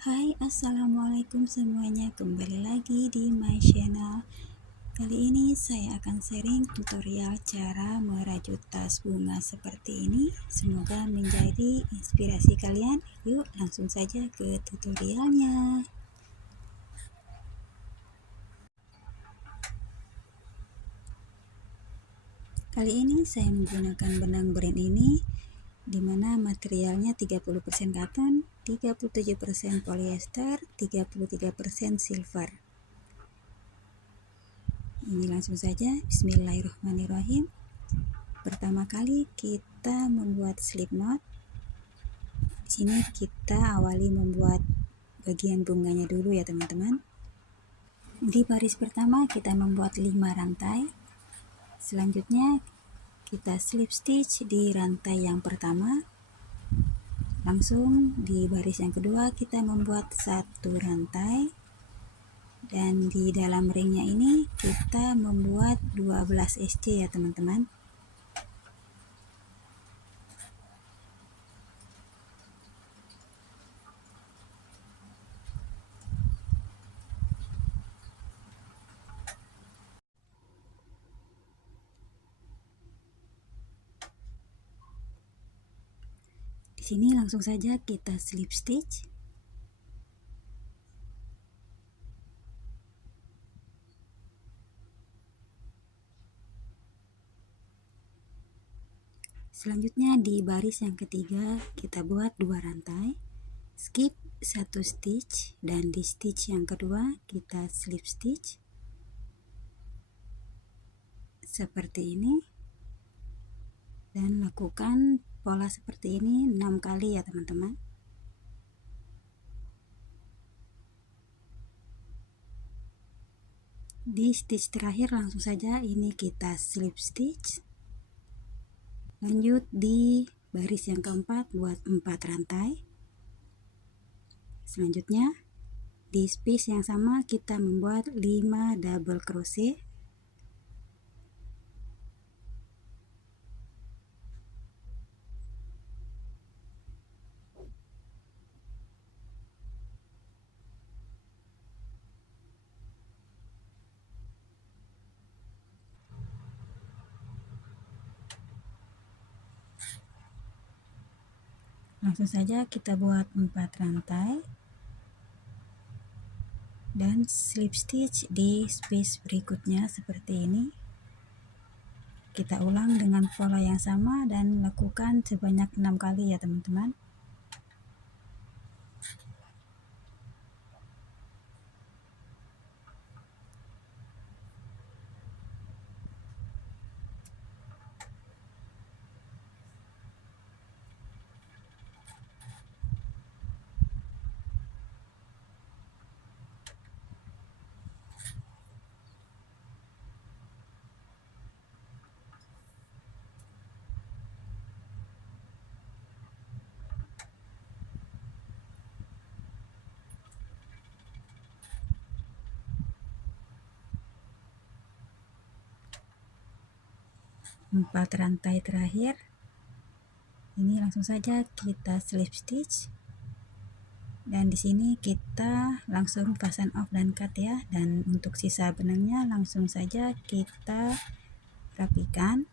Hai, assalamualaikum semuanya. Kembali lagi di my channel. Kali ini saya akan sharing tutorial cara merajut tas bunga seperti ini. Semoga menjadi inspirasi kalian. Yuk langsung saja ke tutorialnya. Kali ini saya menggunakan benang brand ini, dimana materialnya 30% cotton, 37% polyester, 33% silver. Ini langsung saja, bismillahirrahmanirrahim. Pertama kali kita membuat slip knot. Di sini kita awali membuat bagian bunganya dulu ya teman-teman. Di baris pertama kita membuat 5 rantai. Selanjutnya kita slip stitch di rantai yang pertama. Langsung di baris yang kedua kita membuat 1 rantai. Dan di dalam ringnya ini kita membuat 12 SC ya teman-teman. Di sini langsung saja kita slip stitch. Selanjutnya di baris yang ketiga kita buat 2 rantai, skip 1 stitch, dan di stitch yang kedua kita slip stitch seperti ini, dan lakukan pola seperti ini 6 kali ya teman-teman. Di stitch terakhir langsung saja ini kita slip stitch. Lanjut di baris yang keempat buat 4 rantai. Selanjutnya di space yang sama kita membuat 5 double crochet. Langsung saja kita buat 4 rantai dan slip stitch di space berikutnya seperti ini. Kita ulang dengan pola yang sama dan lakukan sebanyak 6 kali ya teman-teman. Empat rantai terakhir ini langsung saja kita slip stitch, dan di sini kita langsung fasten off dan cut ya. Dan untuk sisa benangnya langsung saja kita rapikan.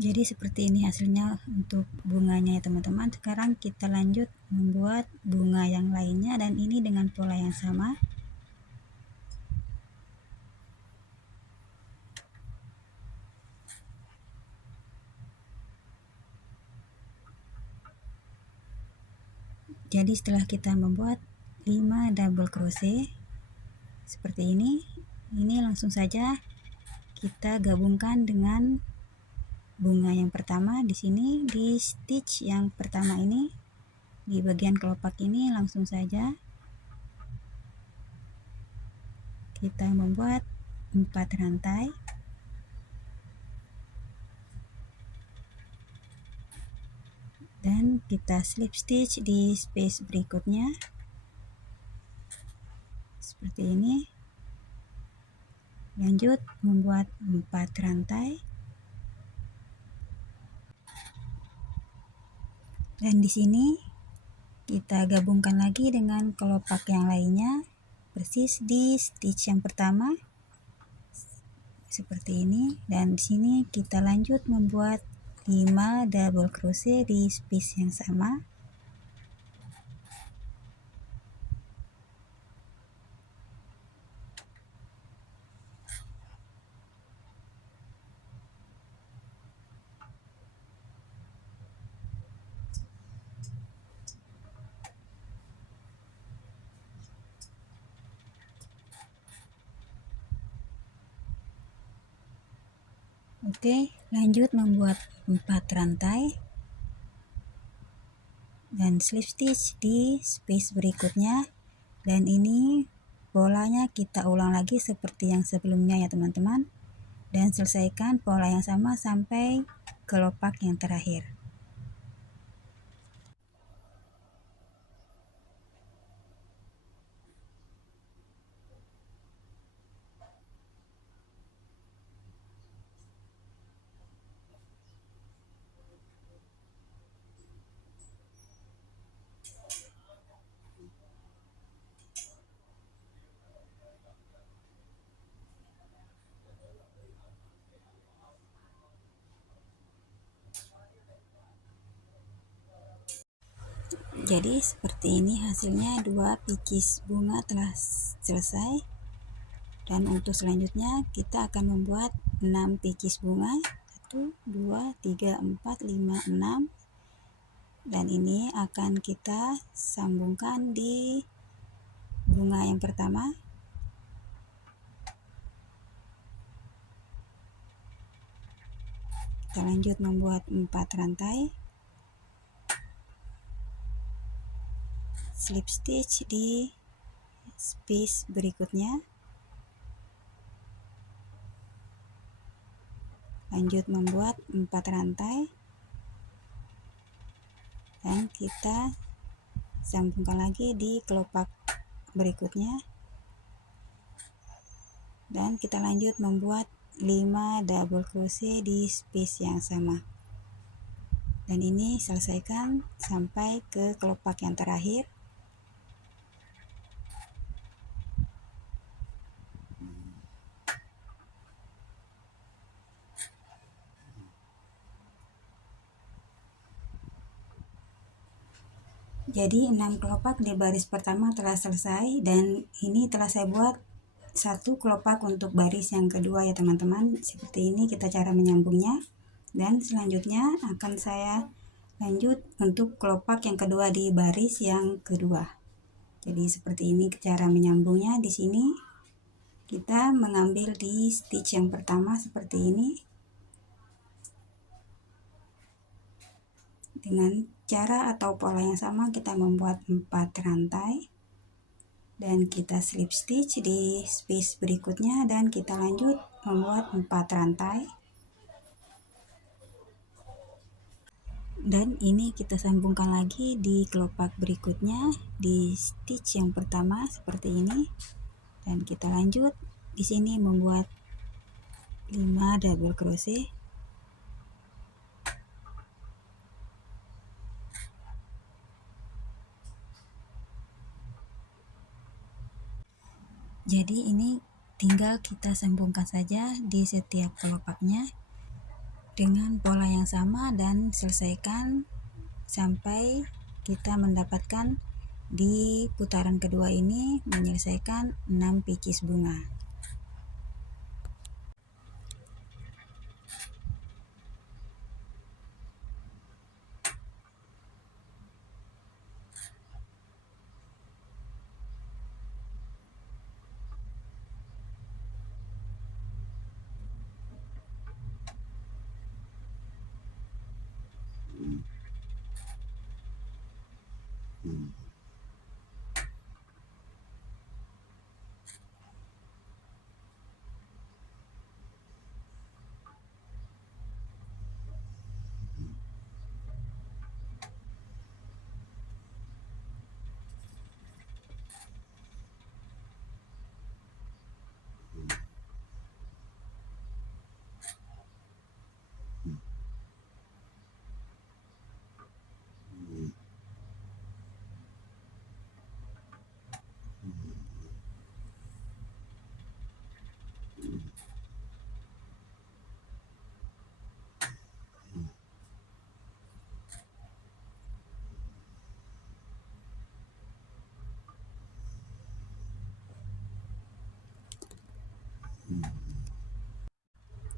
Jadi seperti ini hasilnya untuk bunganya ya teman-teman. Sekarang kita lanjut membuat bunga yang lainnya, dan ini dengan pola yang sama. Jadi setelah kita membuat 5 double crochet seperti ini langsung saja kita gabungkan dengan bunga yang pertama. Di sini di stitch yang pertama ini, di bagian kelopak ini langsung saja kita membuat 4 rantai dan kita slip stitch di space berikutnya seperti ini. Lanjut membuat 4 rantai dan di sini kita gabungkan lagi dengan kelopak yang lainnya persis di stitch yang pertama seperti ini, dan di sini kita lanjut membuat 5 double crochet di space yang sama. Oke, lanjut membuat 4 rantai dan slip stitch di space berikutnya, dan ini polanya kita ulang lagi seperti yang sebelumnya ya teman-teman, dan selesaikan pola yang sama sampai kelopak yang terakhir. Jadi seperti ini hasilnya, 2 pieces bunga telah selesai, dan untuk selanjutnya kita akan membuat 6 pieces bunga. 1 2 3 4 5 6, dan ini akan kita sambungkan di bunga yang pertama. Kita lanjut membuat 4 rantai, slip stitch di space berikutnya, lanjut membuat 4 rantai dan kita sambungkan lagi di kelopak berikutnya, dan kita lanjut membuat 5 double crochet di space yang sama, dan ini selesaikan sampai ke kelopak yang terakhir. Jadi 6 kelopak di baris pertama telah selesai, dan ini telah saya buat 1 kelopak untuk baris yang kedua ya teman-teman. Seperti ini kita cara menyambungnya, dan selanjutnya akan saya lanjut untuk kelopak yang kedua di baris yang kedua. Jadi seperti ini cara menyambungnya. Di sini kita mengambil di stitch yang pertama seperti ini. Dengan cara atau pola yang sama kita membuat 4 rantai dan kita slip stitch di space berikutnya, dan kita lanjut membuat 4 rantai, dan ini kita sambungkan lagi di kelopak berikutnya di stitch yang pertama seperti ini, dan kita lanjut di sini membuat 5 double crochet. Jadi ini tinggal kita sambungkan saja di setiap kelopaknya dengan pola yang sama, dan selesaikan sampai kita mendapatkan di putaran kedua ini menyelesaikan 6 pieces bunga.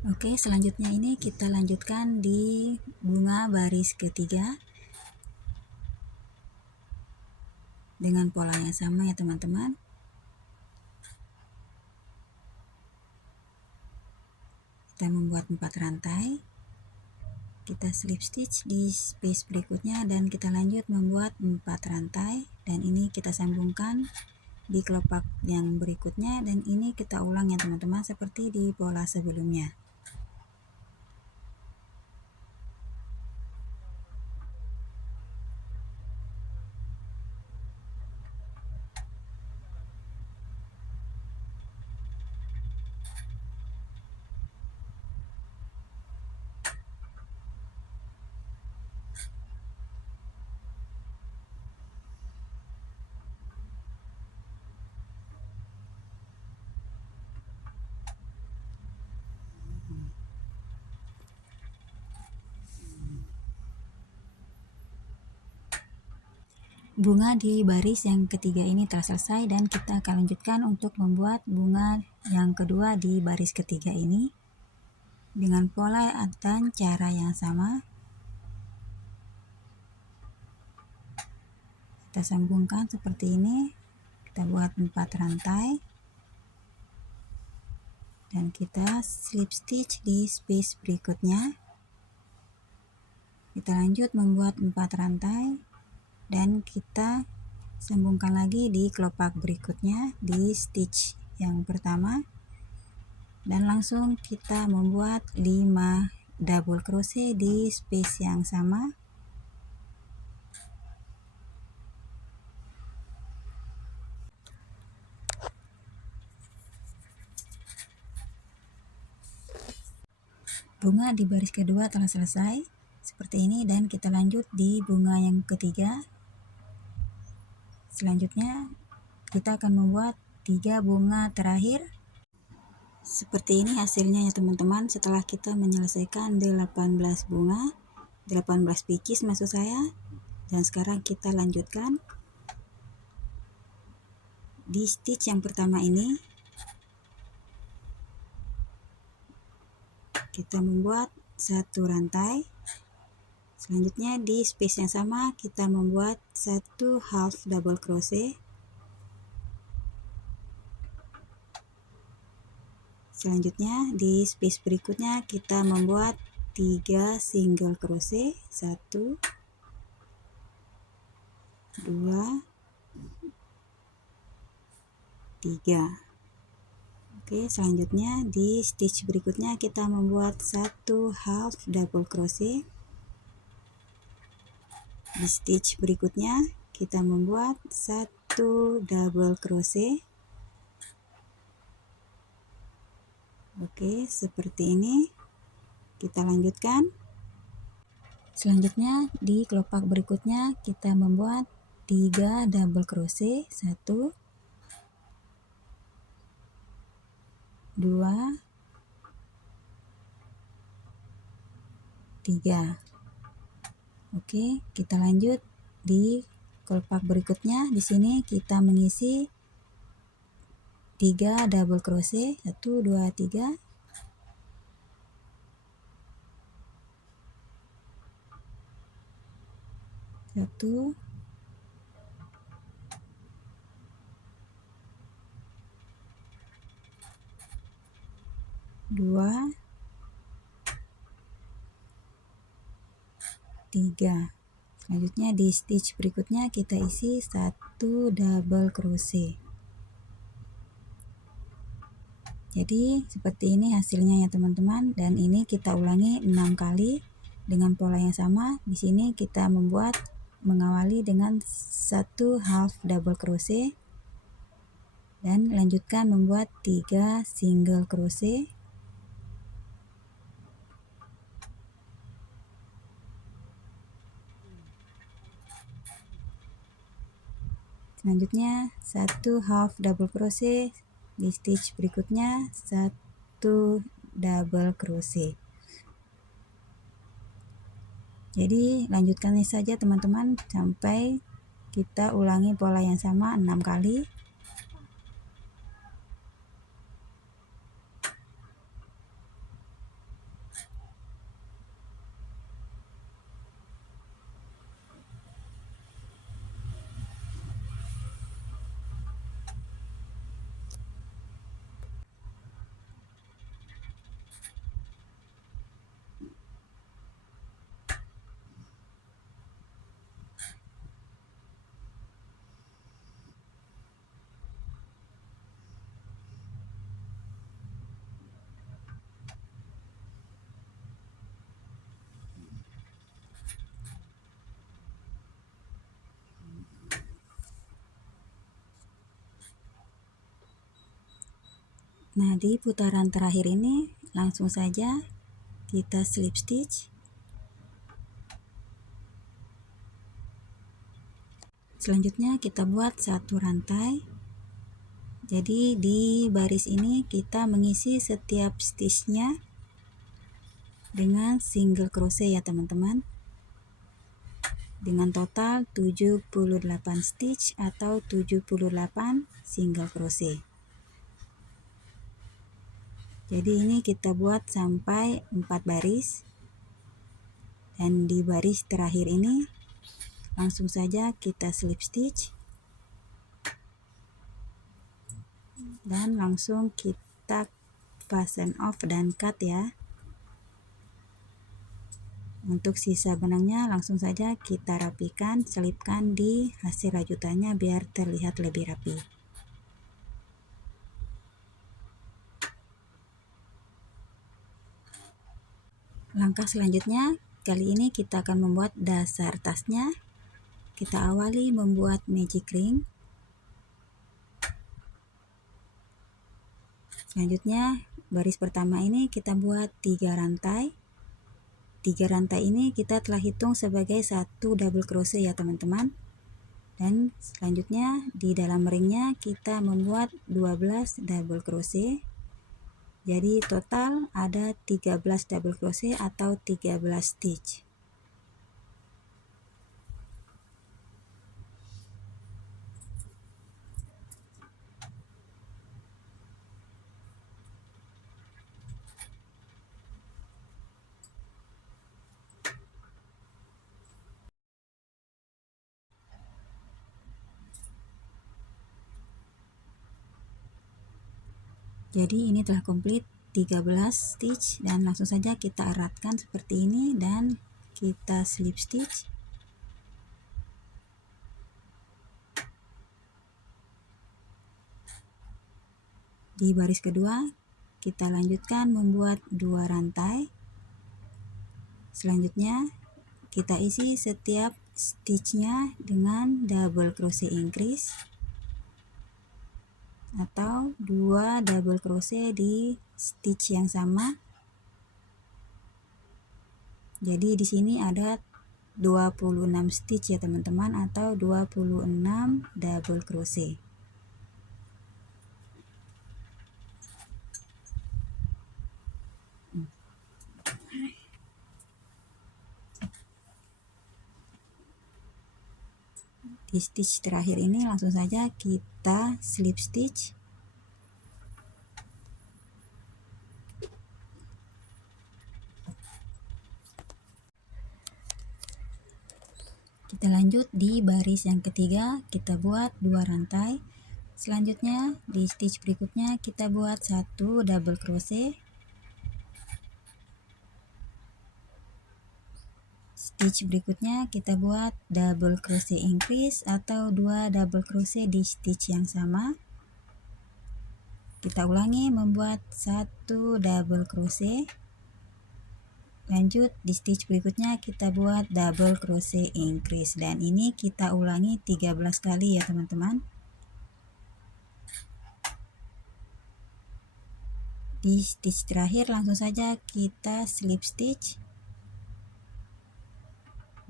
Oke, selanjutnya ini kita lanjutkan di bunga baris ketiga dengan pola yang sama ya teman-teman. Kita membuat 4 rantai, kita slip stitch di space berikutnya dan kita lanjut membuat 4 rantai, dan ini kita sambungkan di kelopak yang berikutnya, dan ini kita ulang ya teman-teman seperti di pola sebelumnya. Bunga di baris yang ketiga ini telah selesai, dan kita akan lanjutkan untuk membuat bunga yang kedua di baris ketiga ini dengan pola dan cara yang sama. Kita sambungkan seperti ini, kita buat 4 rantai dan kita slip stitch di space berikutnya. Kita lanjut membuat 4 rantai dan kita sambungkan lagi di kelopak berikutnya di stitch yang pertama, dan langsung kita membuat 5 double crochet di space yang sama. Bunga di baris kedua telah selesai seperti ini, dan kita lanjut di bunga yang ketiga. Selanjutnya kita akan membuat 3 bunga terakhir. Seperti ini hasilnya ya teman-teman, setelah kita menyelesaikan 18 bunga, 18 pieces maksud saya. Dan sekarang kita lanjutkan di stitch yang pertama ini. Kita membuat 1 rantai. Selanjutnya di space yang sama kita membuat 1 half double crochet. Selanjutnya di space berikutnya kita membuat 3 single crochet, 1 2 3. Oke, selanjutnya di stitch berikutnya kita membuat 1 half double crochet. Di stitch berikutnya kita membuat 1 double crochet. Oke, seperti ini. Kita lanjutkan. Selanjutnya di kelopak berikutnya kita membuat 3 double crochet, 1 2 3. Oke, kita lanjut di kelopak berikutnya. Di sini kita mengisi 3 double crochet, 1 2 3. Satu, dua, tiga. Selanjutnya di stitch berikutnya kita isi 1 double crochet. Jadi seperti ini hasilnya ya teman-teman, dan ini kita ulangi 6 kali dengan pola yang sama. Di sini kita mengawali dengan 1 half double crochet dan lanjutkan membuat 3 single crochet. Selanjutnya 1 half double crochet, di stitch berikutnya 1 double crochet. Jadi lanjutkan saja teman-teman sampai kita ulangi pola yang sama 6 kali. Nah, di putaran terakhir ini langsung saja kita slip stitch. Selanjutnya kita buat satu rantai. Jadi di baris ini kita mengisi setiap stitchnya dengan single crochet ya teman-teman, dengan total 78 stitch atau 78 single crochet. Jadi ini kita buat sampai 4 baris, dan di baris terakhir ini langsung saja kita slip stitch dan langsung kita fasten off dan cut ya. Untuk sisa benangnya langsung saja kita rapikan, selipkan di hasil rajutannya biar terlihat lebih rapi. Langkah selanjutnya, kali ini kita akan membuat dasar tasnya. Kita awali membuat magic ring. Selanjutnya, baris pertama ini kita buat 3 rantai. 3 rantai ini kita telah hitung sebagai satu double crochet ya teman-teman. Dan selanjutnya di dalam ringnya kita membuat 12 double crochet. Jadi total ada 13 double crochet atau 13 stitch. Jadi ini telah komplit 13 stitch, dan langsung saja kita eratkan seperti ini dan kita slip stitch. Di baris kedua kita lanjutkan membuat 2 rantai. Selanjutnya kita isi setiap stitchnya dengan double crochet increase atau 2 double crochet di stitch yang sama. Jadi di sini ada 26 stitch ya teman-teman, atau 26 double crochet. Di stitch terakhir ini langsung saja kita slip stitch. Kita lanjut di baris yang ketiga, kita buat 2 rantai. Selanjutnya di stitch berikutnya kita buat 1 double crochet. Stitch berikutnya kita buat double crochet increase atau 2 double crochet di stitch yang sama. Kita ulangi membuat 1 double crochet. Lanjut di stitch berikutnya kita buat double crochet increase, dan ini kita ulangi 13 kali ya teman-teman. Di stitch terakhir langsung saja kita slip stitch.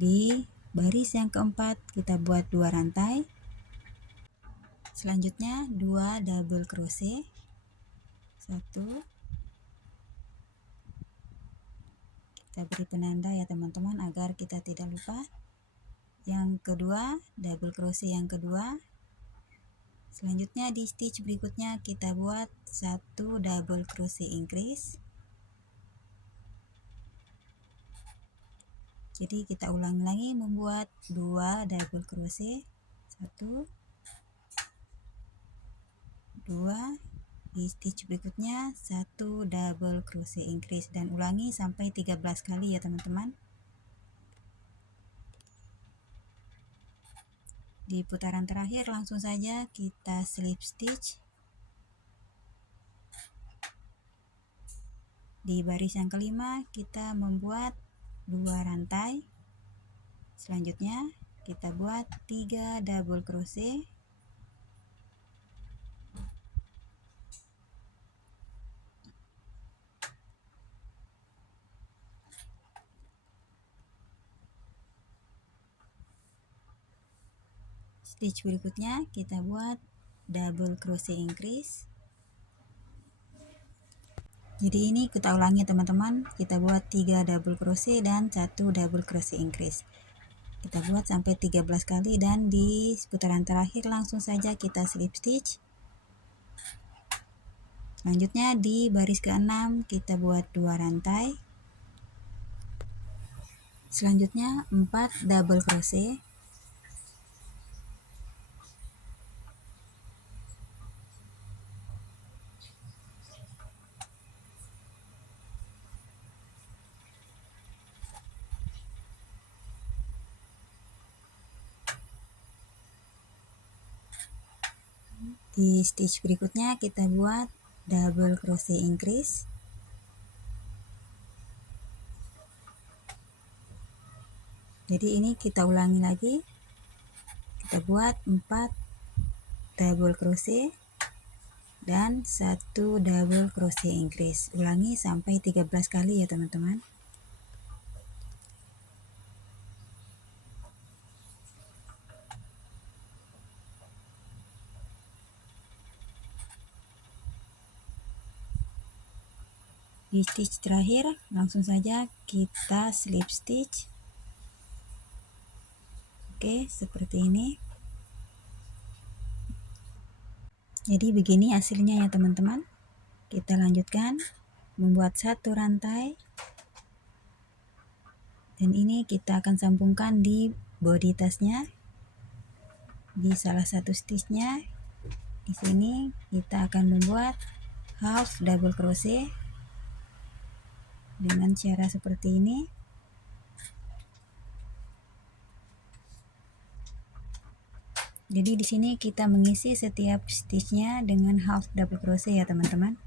Di baris yang keempat kita buat 2 rantai. Selanjutnya 2 double crochet. 1. Kita beri penanda ya teman-teman agar kita tidak lupa. Yang kedua, double crochet yang kedua. Selanjutnya di stitch berikutnya kita buat 1 double crochet increase. Jadi kita ulangi lagi membuat 2 double crochet. 1, 2. Di stitch berikutnya 1 double crochet increase, dan ulangi sampai 13 kali ya teman-teman. Di putaran terakhir langsung saja kita slip stitch. Di baris yang kelima kita membuat 2 rantai. Selanjutnya kita buat 3 double crochet. Stitch berikutnya kita buat double crochet increase. Jadi ini kita ulangi teman-teman, kita buat 3 double crochet dan 1 double crochet increase. Kita buat sampai 13 kali dan di putaran terakhir langsung saja kita slip stitch. Selanjutnya di baris ke-6 kita buat 2 rantai. Selanjutnya 4 double crochet. Di stitch berikutnya kita buat double crochet increase. Jadi ini kita ulangi lagi. Kita buat 4 double crochet dan 1 double crochet increase. Ulangi sampai 13 kali ya teman-teman. Di stitch terakhir langsung saja kita slip stitch. Oke, seperti ini. Jadi begini hasilnya ya teman-teman. Kita lanjutkan membuat 1 rantai. Dan ini kita akan sambungkan di body tasnya. Di salah satu stitchnya di sini kita akan membuat half double crochet dengan cara seperti ini. Jadi di sini kita mengisi setiap stitchnya dengan half double crochet ya teman-teman.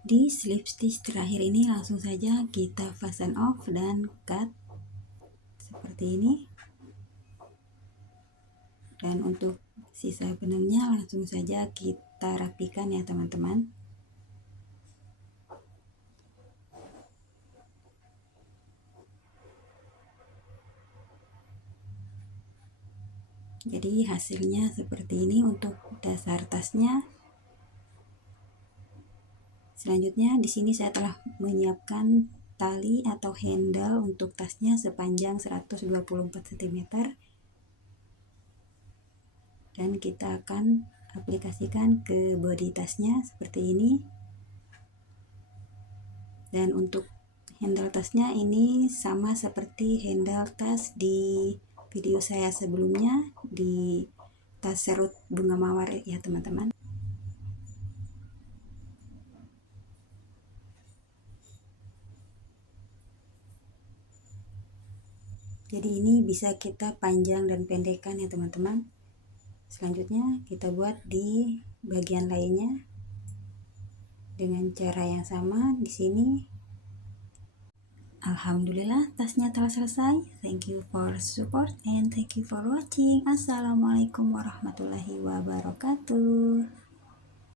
Di slip stitch terakhir ini langsung saja kita fasten off dan cut seperti ini. Dan untuk sisa benangnya langsung saja kita rapikan ya teman-teman. Jadi hasilnya seperti ini untuk dasar tasnya. Selanjutnya di sini saya telah menyiapkan tali atau handle untuk tasnya sepanjang 124 cm. Dan kita akan aplikasikan ke bodi tasnya seperti ini. Dan untuk handle tasnya ini sama seperti handle tas di video saya sebelumnya di tas serut bunga mawar ya teman-teman. Jadi ini bisa kita panjang dan pendekkan ya teman-teman. Selanjutnya kita buat di bagian lainnya dengan cara yang sama di sini. Alhamdulillah tasnya telah selesai. Thank you for support and thank you for watching. Assalamualaikum warahmatullahi wabarakatuh.